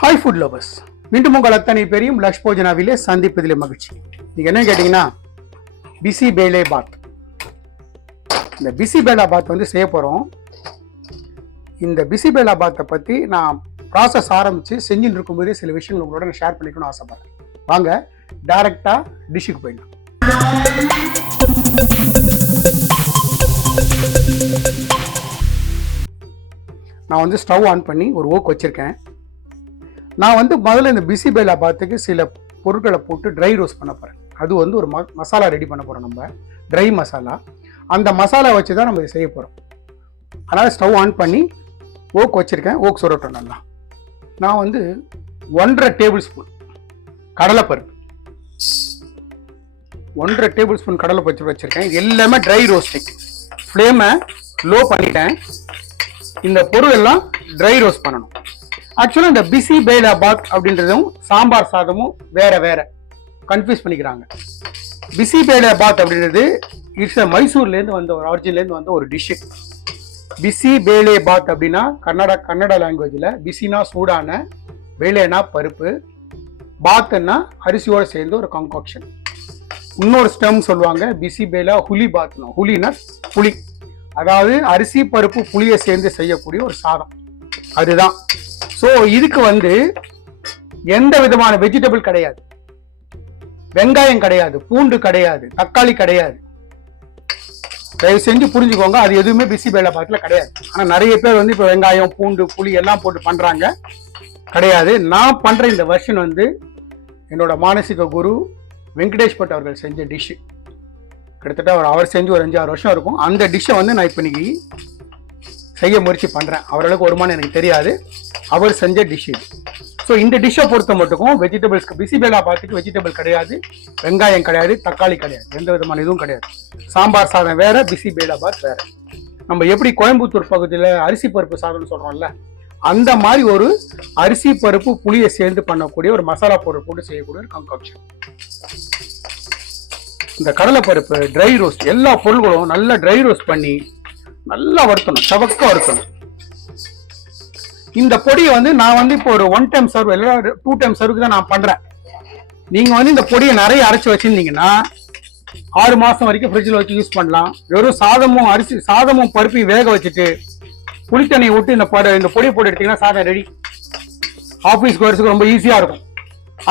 Hi food lovers, மீண்டும் உங்கள் அத்தனை பேரையும் லக்ஷ் போஜனாவிலே சந்திப்பதிலே மகிழ்ச்சி. நீங்கள் என்ன கேட்டிங்கன்னா, பிசி பேலே பாத். இந்த பிசி பேலா பாத் வந்து செய்ய போகிறோம். இந்த பிசி பேலா பாத்தை பற்றி நான் ப்ராசஸ் ஆரம்பித்து செஞ்சுட்டு இருக்கும்போதே சில விஷயங்கள் உங்களோட நான் ஷேர் பண்ணிக்கணும்னு ஆசைப்பட்றேன். வாங்க டைரெக்டாக டிஷ்ஷுக்கு போயிடலாம். நான் வந்து ஸ்டவ் ஆன் பண்ணி ஒரு ஓக் வச்சுருக்கேன். நான் வந்து முதல்ல இந்த பிசி பேலா பாத்துக்கு சில பொருட்களை போட்டு ட்ரை ரோஸ்ட் பண்ண போகிறேன். அது வந்து ஒரு மசாலா ரெடி பண்ண போகிறோம், நம்ம ட்ரை மசாலா. அந்த மசாலா வச்சு தான் நம்ம இதை செய்ய போகிறோம். அதனால் ஸ்டவ் ஆன் பண்ணி ஓக் வச்சுருக்கேன். ஓக் சுரட்டும் நல்லா. நான் வந்து 1.5 டேபிள் ஸ்பூன் கடலைப்பருப்பு, 1.5 டேபிள் ஸ்பூன் கடலைப்பருப்பு வச்சுருக்கேன். இது எல்லாமே ட்ரை ரோஸ்டிங். ஃப்ளேமை லோ பண்ணிட்டேன். இந்த பொருள் எல்லாம் ட்ரை ரோஸ்ட் பண்ணணும். ஆக்சுவலாக இந்த பிசி பேலா பாத் அப்படின்றதும் சாம்பார் சாதமும் வேற வேற கன்ஃபியூஸ் பண்ணிக்கிறாங்க. பிசி பேலா பாத் அப்படின்றது இட்ஸ் மைசூர்லேருந்து வந்த ஒரு ஆரிஜின்லேருந்து வந்த ஒரு டிஷ்ஷு. பிசி பேலே பாத் அப்படின்னா கன்னடா லாங்குவேஜில் பிசினா சூடான, பேலேனா பருப்பு, பாத்துன்னா அரிசியோடு சேர்ந்து ஒரு கான்காக்ஷன். இன்னொரு ஸ்டெம் சொல்லுவாங்க பிசி பேலா ஹுலி பாத்னா, ஹுலினா புளி, அதாவது அரிசி பருப்பு புளியை சேர்ந்து செய்யக்கூடிய ஒரு சாதம். அதுதான். ஸோ இதுக்கு வந்து எந்த விதமான வெஜிடபிள் கிடையாது, வெங்காயம் கிடையாது, பூண்டு கிடையாது, தக்காளி கிடையாது. தயவு செஞ்சு புரிஞ்சுக்கோங்க, அது எதுவுமே பிசி பேலா பாத்துல கிடையாது. ஆனால் நிறைய பேர் வந்து இப்போ வெங்காயம், பூண்டு, புளி எல்லாம் போட்டு பண்றாங்க. கிடையாது. நான் பண்ற இந்த வெர்ஷன் வந்து என்னோட மானசீக குரு வெங்கடேஷ் பட் அவர்கள் செஞ்ச டிஷ்ஷு. கிட்டத்தட்ட அவர் செஞ்சு ஒரு 5-6 வருஷம் இருக்கும். அந்த டிஷ்ஷை வந்து நான் இப்போ இன்னைக்கு செய்ய முயற்சி பண்ணுறேன். அவர்களுக்கு வருமானம் எனக்கு தெரியாது, அவர் செஞ்ச டிஷ் இது. ஸோ இந்த டிஷ்ஷை பொறுத்த மட்டுக்கும் வெஜிடபிள்ஸ்க்கு பிசி பேலா பாத்துக்கு வெஜிடபிள் கிடையாது, வெங்காயம் கிடையாது, தக்காளி கிடையாது, எந்த விதமான இதுவும் கிடையாது. சாம்பார் சாதம் வேற, பிசி பேலா பாத் வேற. நம்ம எப்படி கோயம்புத்தூர் பகுதியில் அரிசி பருப்பு சாதம்னு சொல்கிறோம்ல, அந்த மாதிரி ஒரு அரிசி பருப்பு புளியை சேர்ந்து பண்ணக்கூடிய ஒரு மசாலா பொருள் போட்டு செய்யக்கூடிய ஒரு கான்காக்ஷன். இந்த கடலைப்பருப்பு ட்ரை ரோஸ்ட், எல்லா பொருள்களும் நல்லா ட்ரை ரோஸ்ட் பண்ணி நல்லா வறுக்கணும், சவக்க வறுக்கணும். இந்த பொடியை வந்து நான் வந்து இப்போ ஒரு 1 டைம் சர்வ் இல்லை 2 டைம் சர்வுக்கு தான் நான் பண்றேன். நீங்க வந்து இந்த பொடியை நிறைய அரைச்சு வச்சிருந்தீங்கன்னா 6 மாசம் வரைக்கும் ஃப்ரிட்ஜில் வச்சு யூஸ் பண்ணலாம். வெறும் சாதமும் பருப்பையும் வேக வச்சுட்டு புளித்தண்ணியை விட்டு இந்த பொடியை போட்டு எடுத்தீங்கன்னா சாதம் ரெடி. ஆஃபீஸ்க்கு வரதுக்கு ரொம்ப ஈஸியா இருக்கும்.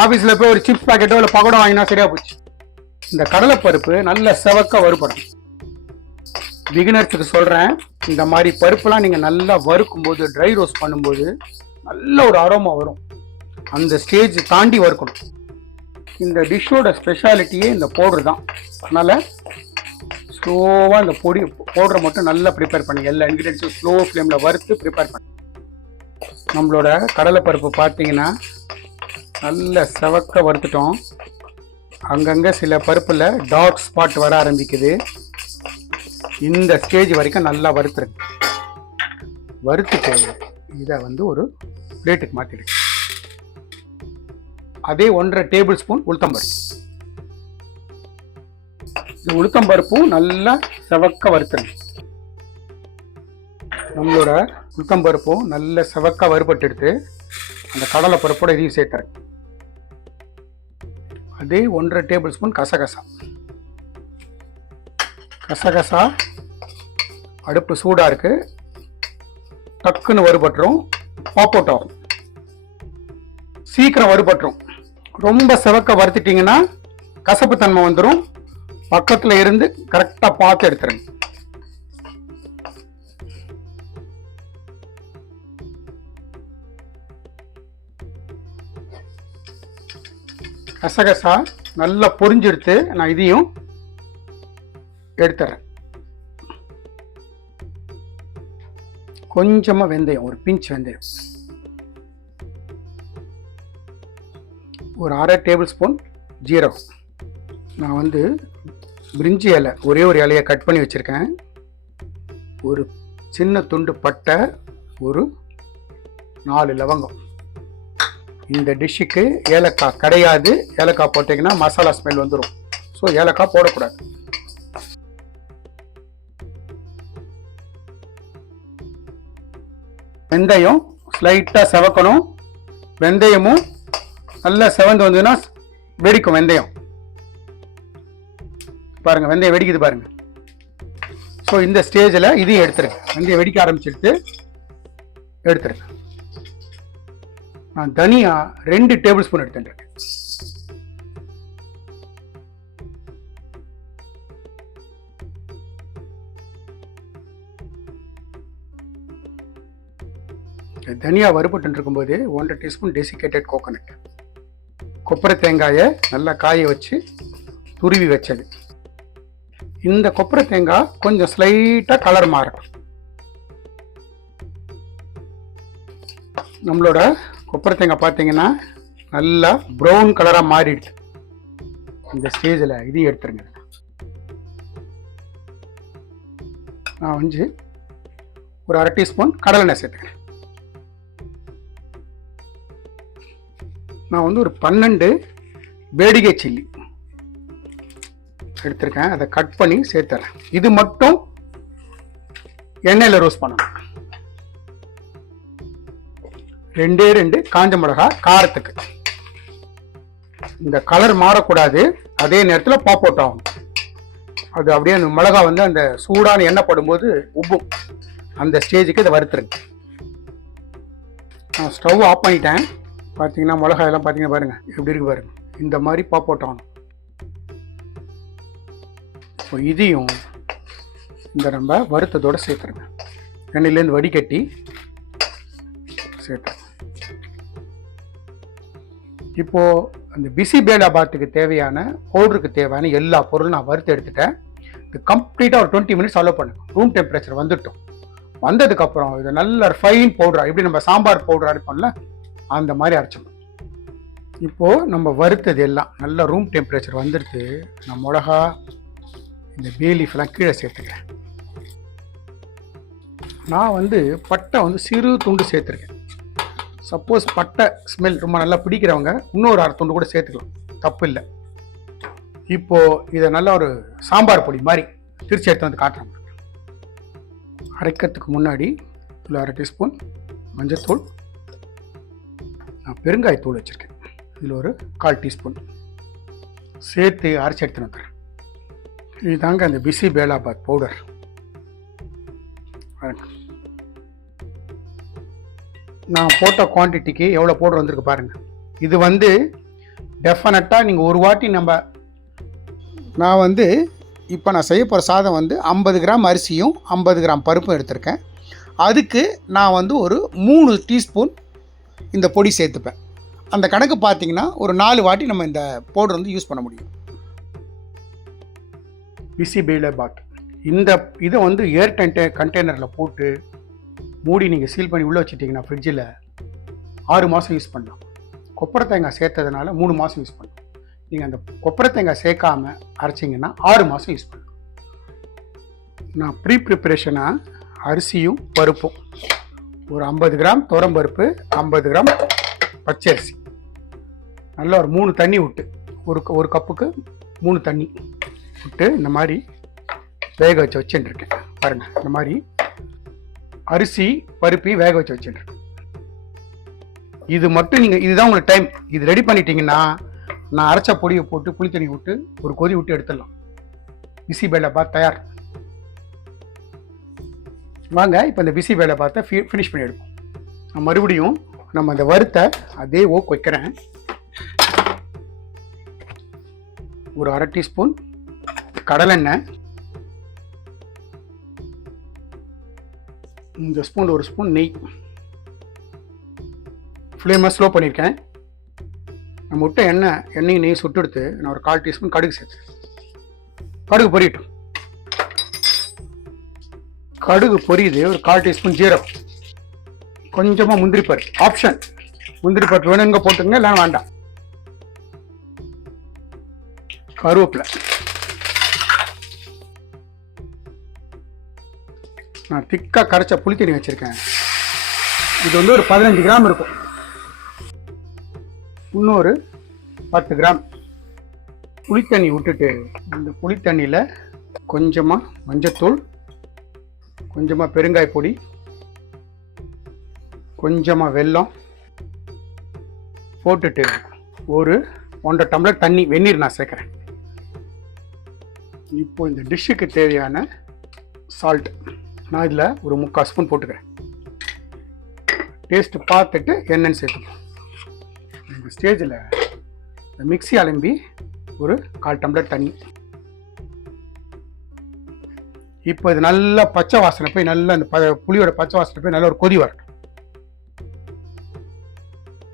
ஆஃபீஸில் போய் ஒரு சிப்ஸ் பாக்கெட்டோ இல்லை பக்கோடா வாங்கினா சரியா போச்சு. இந்த கடலைப்பருப்பு நல்ல செவக்க வறுபடும். பிகினர்ஸுக்கு சொல்றேன், இந்த மாதிரி பருப்புலாம் நீங்க நல்லா வறுக்கும் போது, ட்ரை ரோஸ்ட் பண்ணும்போது நல்ல ஒரு அரோமா வரும். அந்த ஸ்டேஜ் தாண்டி வறுக்கணும். இந்த டிஷ்ஷோட ஸ்பெஷாலிட்டியே இந்த பவுடர் தான். அதனால ஸ்லோவா இந்த பவுடரை மட்டும் நல்லா ப்ரிப்பேர் பண்ணி, எல்லா இன்கிரியன்ஸும் ஸ்லோ ஃப்ளேம்ல வறுத்து ப்ரிப்பேர் பண்ணி. நம்மளோட கடலைப்பருப்பு பார்த்தீங்கன்னா நல்ல செவக்க வறுத்துட்டோம். அங்கங்க சில பருப்புல டார்க் ஸ்பாட் வர ஆரம்பிக்குது. இந்த ஸ்டேஜ் வரைக்கும் நல்லா வறுத்துருங்க. வறுத்துட்டு இதை வந்து ஒரு பிளேட்டுக்கு மாற்றிடுங்க. அதே 1.5 டேபிள் ஸ்பூன் உளுத்தம்பருப்பு. இந்த உளுத்தம்பருப்பும் நல்லா செவக்க வறுத்துருங்க. நம்மளோட உளுத்தம்பருப்பும் நல்ல செவக்க வறுபட்டு எடுத்து அந்த கடலை பருப்போட இதையும் சேர்த்துறேன். அதே 1.5 டேபிள் ஸ்பூன் கசகசா. அடுப்பு சூடா இருக்கு, டக்குன்னு வறுபட்டுரும், பாப் அவுட் ஆகும், சீக்கிரம் வறுபட்டுரும். ரொம்ப செவக்க வறுத்துட்டீங்கன்னா கசப்பு தன்மை வந்துடும். பக்கத்துல இருந்து கரெக்டா பார்த்து எடுத்துருங்க. கசகசா நல்லா பொரிஞ்செடுத்து நான் இதையும் எடுத்துறேன். கொஞ்சமா வெந்தயம், ஒரு பிஞ்ச் வெந்தயம், ஒரு 1/2 டேபிள் ஸ்பூன் ஜீரகம். நான் வந்து பிரிஞ்சி இலை ஒரே ஒரு இலையை கட் பண்ணி வச்சிருக்கேன். ஒரு சின்ன துண்டு பட்டை, ஒரு 4 லவங்கம். இந்த டிஷ்ஷுக்கு ஏலக்காய் கிடையாது. ஏலக்காய் போட்டீங்கன்னா மசாலா ஸ்மெல் வந்துடும். ஸோ ஏலக்காய் போடக்கூடாது. வெந்தயம் ஸ்லைட்டாக செவக்கணும். வெந்தயமும் நல்லா செவந்து வந்ததுன்னா வெடிக்கும் வெந்தயம். பாருங்க வெந்தயம் வெடிக்குது பாருங்க. ஸோ இந்த ஸ்டேஜில் இதையும் எடுத்துருங்க. வெந்தயம் வெடிக்க ஆரம்பிச்சுட்டு எடுத்துருங்க. நான் தனியா 2 டேபிள் ஸ்பூன் எடுத்துருக்கேன். தனியா வறுபட்டு இருக்கும்போது 1.5 டீஸ்பூன் டெசிகேட்டட் கோகோனட், கொப்பரை தேங்காயை நல்லா காய வச்சு துருவி வச்சது. இந்த கொப்பரை தேங்காய் கொஞ்சம் ஸ்லைட்டா கலர் மாறும். நம்மளோட கொப்பரை தேங்காய் பார்த்தீங்கன்னா நல்லா ப்ரௌன் கலராக மாறிடுச்சு. இந்த ஸ்டேஜில் இதையும் எடுத்துருங்க. நான் வந்து ஒரு 1/2 டீஸ்பூன் கடலெண்ணெய் சேர்த்துக்கிறேன். நான் வந்து ஒரு 12 வேடிகை சில்லி எடுத்திருக்கேன். அதை கட் பண்ணி சேர்த்துறேன். இது மட்டும் எண்ணெயில் ரோஸ்ட் பண்ணணும். 2 காஞ்ச மிளகா காரத்துக்கு. இந்த கலர் மாறக்கூடாது, அதே நேரத்தில் பாப் அவுட் ஆகும். அது அப்படியே அந்த மிளகா வந்து அந்த சூடான எண்ணெய் படும்போது உப்பும். அந்த ஸ்டேஜுக்கு இதை வறுத்துருங்க. நான் ஸ்டவ் ஆஃப் பண்ணிட்டேன். பார்த்தீங்கன்னா மிளகாய் எல்லாம் பார்த்தீங்கன்னா பாருங்க எப்படி இருக்கு பாருங்க. இந்த மாதிரி பாப் அவுட் ஆகணும். இப்போ இதையும் இந்த நம்ம வறுத்ததோட சேர்த்துருங்க. எண்ணெயிலேருந்து வடிகட்டி சேர்த்து. இப்போ அந்த பிசிபேலாபாத்துக்கு தேவையான பவுடருக்கு தேவையான எல்லா பொருளும் நான் வறுத்து எடுத்துட்டேன். இது கம்ப்ளீட்டாக ஒரு 20 மினிட்ஸ் அலோவ் பண்ணுங்க. ரூம் டெம்பரேச்சர் வந்துட்டோம். வந்ததுக்கப்புறம் இது நல்ல ஃபைன் பவுடரா, எப்படி நம்ம சாம்பார் பவுடர் அரைப்போம்ல அந்த மாதிரி அரைச்சிடணும். இப்போது நம்ம வறுத்தது எல்லாம் நல்ல ரூம் டெம்பரேச்சர் வந்துடுது. நான் மிளகா இந்த பேலீஃப்லாம் கீழே சேர்த்துக்கிறேன். நான் வந்து பட்டை வந்து சிறு துண்டு சேர்த்துருக்கேன். சப்போஸ் பட்டை ஸ்மெல் ரொம்ப நல்லா பிடிக்கிறவங்க இன்னொரு 1/2 துண்டு கூட சேர்த்துக்கலாம், தப்பு இல்லை. இப்போது இதை நல்லா ஒரு சாம்பார் பொடி மாதிரி திருச்சி எடுத்து வந்து காட்டுறேன். அரைக்கிறதுக்கு முன்னாடி இதில் 1/2 டீஸ்பூன் மஞ்சத்தூள், நான் பெருங்காயத்தூள் வச்சுருக்கேன். இதில் ஒரு 1/4 டீஸ்பூன் சேர்த்து அரைச்சி எடுத்துன்னு வந்துடுறேன். இதுதாங்க அந்த பிசிபேலாபாத் பவுடர். நான் போட்ட குவான்டிட்டிக்கு எவ்வளோ பவுடர் வந்திருக்கு பாருங்கள். இது வந்து டெஃபினட்டாக நீங்கள் ஒரு வாட்டி நான் வந்து இப்போ நான் செய்ய போகிற சாதம் வந்து 50 கிராம் அரிசியும் 50 கிராம் பருப்பும் எடுத்திருக்கேன். அதுக்கு நான் வந்து ஒரு 3 டீஸ்பூன் இந்த பொடி சேர்த்துப்பேன். அந்த கணக்கு பார்த்தீங்கன்னா ஒரு 4 வாட்டி நம்ம இந்த பவுடர் வந்து யூஸ் பண்ண முடியும். பிசிபேலாபாத் இந்த இதை வந்து ஏர் கண்டெய்னரில் போட்டு மூடி நீங்கள் சீல் பண்ணி உள்ளே வச்சுட்டிங்கன்னா ஃப்ரிட்ஜில் 6 மாதம் யூஸ் பண்ணலாம். கொப்பரை தேங்காய் சேர்த்ததுனால 3 மாதம் யூஸ் பண்ணலாம். நீங்கள் அந்த கொப்பரை தேங்காய் சேர்க்காமல் அரைச்சிங்கன்னா 6 மாதம் யூஸ் பண்ணலாம். நான் ப்ரிப்ரேஷனாக அரிசியும் பருப்பும் ஒரு 50 கிராம் துவரம்பருப்பு, 50 கிராம் பச்சரிசி நல்லா ஒரு 3 தண்ணி விட்டு ஒரு கப்புக்கு 3 தண்ணி விட்டு இந்த மாதிரி வேக வச்சு வச்சுட்டுருக்கேன். பாருங்கள், இந்த மாதிரி அரிசி பருப்பி வேக வச்சு வச்சுட்டுருக்கேன். இது மட்டும் நீங்கள் இதுதான் உங்களுக்கு டைம். இது ரெடி பண்ணிட்டீங்கன்னா நான் அரைச்ச பொடியை போட்டு புளி தண்ணி விட்டு ஒரு கொதி விட்டு எடுத்துடலாம். பிசிபேலாபாத் தயார். வாங்க இப்போ இந்த பிசிபேலாபாத்தை ஃபினிஷ் பண்ணி எடுப்போம். நான் மறுபடியும் நம்ம அந்த வறுத்த அதே ஓக் வைக்கிறேன். ஒரு 1/2 டீஸ்பூன் கடலெண்ணெய், இந்த ஸ்பூன் ஒரு ஸ்பூன் நெய். ஃப்ளேமை ஸ்லோ பண்ணியிருக்கேன். நம்ம விட்ட எண்ணெய் நெய் சுட்டு எடுத்து நான் ஒரு 1/4 டீஸ்பூன் கடுகு சேர்த்தேன். கடுகு பொரியட்டும். கடுகு பொரியுது. ஒரு 1/4 டீஸ்பூன் ஜீரகம், கொஞ்சமாக முந்திரி பருப்பு. ஆப்ஷன், முந்திரி பருப்பு வேணுங்க போட்டுங்க, இல்லைன்னா வேண்டாம். கருவேப்பிலை. நான் திக்காக கரைச்ச புளி தண்ணி வச்சுருக்கேன். இது வந்து ஒரு 15 கிராம் இருக்கும். இன்னொரு 10 கிராம் புளித்தண்ணி விட்டுட்டு இந்த புளித்தண்ணியில் கொஞ்சமாக மஞ்சத்தூள், கொஞ்சமாக பெருங்காய பொடி, கொஞ்சமாக வெல்லம், போட்டுட்டு ஒரு 1.5 டம்ளர் தண்ணி வெந்நீர் நான் சேர்க்குறேன். இப்போ இந்த டிஷ்ஷுக்கு தேவையான சால்ட் நான் இதில் ஒரு 3/4 ஸ்பூன் போட்டுக்கிறேன். டேஸ்ட்டு பார்த்துட்டு என்னென்னு சேர்த்துப்போம். இந்த ஸ்டேஜில் இந்த மிக்ஸி அலம்பி ஒரு 1/4 டம்ளர் தண்ணி. இப்போ இது நல்லா பச்சை வாசனை போய் நல்லா அந்த புளியோட பச்சை வாசனை போய் நல்லா ஒரு கொதி வரட்டும்.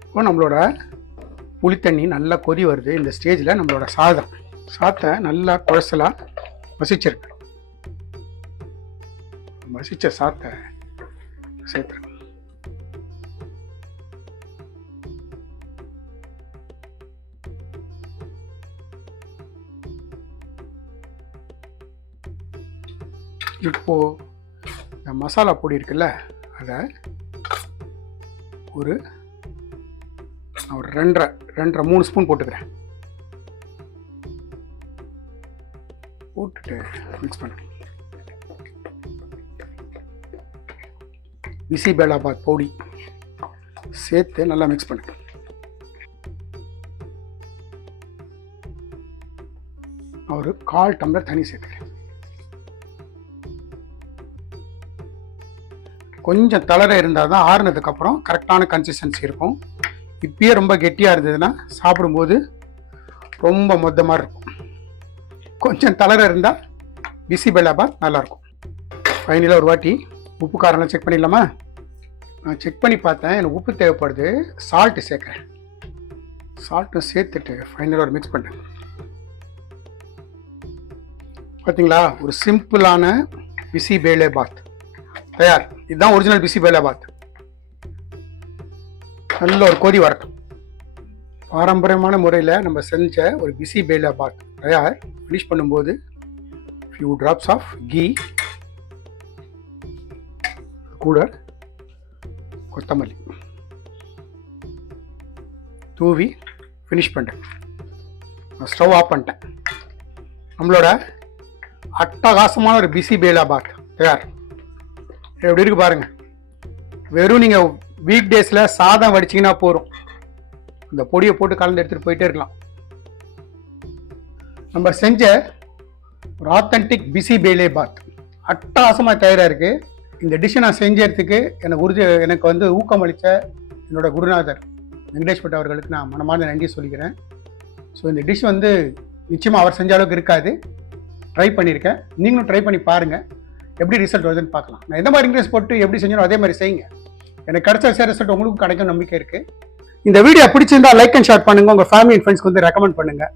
இப்போ நம்மளோட புளித்தண்ணி நல்லா கொதி வருது. இந்த ஸ்டேஜில் நம்மளோட சாதத்தை நல்லா குழசலாக மசிச்சிருக்கு. மசிச்ச சாதத்தை சேர்த்துருங்க. இப்போ இந்த மசாலா பொடி இருக்குல்ல, அதை ஒரு 2.5-3 ஸ்பூன் போட்டுக்கிறேன். போட்டுட்டு மிக்ஸ் பண்ண பிசிபேலாபாத் பொடி சேர்த்து நல்லா மிக்ஸ் பண்ணுங்க. ஒரு 1/4 டம்ளர் தண்ணி சேர்த்துக்கிறேன். கொஞ்சம் தளர இருந்தால் தான் ஆறுனதுக்கப்புறம் கரெக்டான கன்சிஸ்டன்சி இருக்கும். இப்பயே ரொம்ப கெட்டியாக இருந்ததுன்னா சாப்பிடும்போது ரொம்ப மொத்தமாக இருக்கும். கொஞ்சம் தளர இருந்தால் பிசிபேலாபாத் நல்லாயிருக்கும். ஃபைனலாக ஒரு வாட்டி உப்பு காரம்லாம் செக் பண்ணிடலாமா? நான் செக் பண்ணி பார்த்தேன், எனக்கு உப்பு தேவைப்படுது. சால்ட்டு சேர்க்குறேன். சால்ட்டும் சேர்த்துட்டு ஃபைனலாக ஒரு மிக்ஸ் பண்ணுறேன். பார்த்தீங்களா, ஒரு சிம்பிளான பிசிபேலாபாத் தயார். இதுதான் ஒரிஜினல் பிசிபேலாபாத். நல்ல ஒரு கொதி வரட்டும். பாரம்பரியமான முறையில் நம்ம செஞ்ச ஒரு பிசிபேலாபாத் தயார். ஃபினிஷ் பண்ணும்போது ஃபியூ ட்ராப்ஸ் ஆஃப் கீ கூட கொத்தமல்லி தூவி ஃபினிஷ் பண்ணிட்டேன். நான் ஸ்டவ் ஆஃப் பண்ணிட்டேன். நம்மளோட அட்டகாசமான ஒரு பிசிபேலாபாத் தயார். எப்படி இருக்கு பாருங்க. வெறும் நீங்கள் வீக் டேஸில் சாதம் வடிச்சிங்கன்னா போதும், இந்த பொடியை போட்டு கலந்து எடுத்துகிட்டு போயிட்டே இருக்கலாம். நம்ம செஞ்ச ஒரு ஆத்தென்டிக் பிசிபேலாபாத் அட்டகாசமாக தயாராக இருக்குது. இந்த டிஷ்ஷை நான் செஞ்சதுக்கு எனக்கு வந்து ஊக்கம் அளித்த என்னோட குருநாதர் வெங்கடேஷ் பட் அவர்களுக்கு நான் மனமார்ந்த நன்றி சொல்லிக்கிறேன். ஸோ இந்த டிஷ் வந்து நிச்சயமாக அவர் செஞ்ச அளவுக்கு இருக்காது. ட்ரை பண்ணியிருக்கேன், நீங்களும் ட்ரை பண்ணி பாருங்கள், எப்படி ரிசல்ட் வருதுன்னு பார்க்கலாம். நான் எந்த மாதிரி இன்க்ரீஸ் போட்டு எப்படி செஞ்சோம் அதே மாதிரி செய்யுங்க. எனக்கு கிடைச்ச ரிசல்ட் உங்களுக்கும் கிடைக்கும் நம்பிக்கை இருக்குது. இந்த வீடியோ பிடிச்சிருந்தா லைக் அண்ட் ஷேர் பண்ணுங்கள். உங்கள் ஃபேமிலி அண்ட் ஃப்ரெண்ட்ஸ்க்கு வந்து ரெக்கமெண்ட் பண்ணுங்கள்.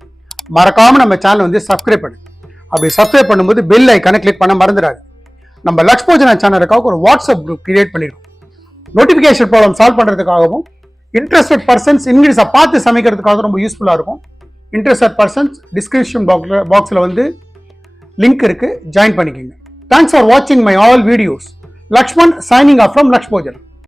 மறக்காமல் நம்ம சேனலை வந்து சப்ஸ்கிரைப் பண்ணுங்கள். அப்படி சப்ஸ்கிரைப் பண்ணும்போது பெல் ஐக்கானை கிளிக் பண்ண மறந்துடாது. நம்ம லக்ஷ்போஜனா சேனலுக்காக ஒரு வாட்ஸ்அப் குரூப் கிரியேட் பண்ணியிருக்கோம். நோட்டிஃபிகேஷன் ப்ராப்ளம் சால்வ் பண்ணுறதுக்காகவும் இன்ட்ரெஸ்டட் பர்சன்ஸ் இன்க்ரீஸை பார்த்து சமைக்கிறதுக்காக ரொம்ப யூஸ்ஃபுல்லாக இருக்கும். இன்ட்ரெஸ்டட் பர்சன்ஸ் டிஸ்கிரிப்ஷன் பாக்ஸில் வந்து லிங்க் இருக்குது, ஜாயின் பண்ணிக்கோங்க. தேங்க்ஸ் ஃபார் வாட்சிங் my all videos. Lakshman signing off from Lakshpojana.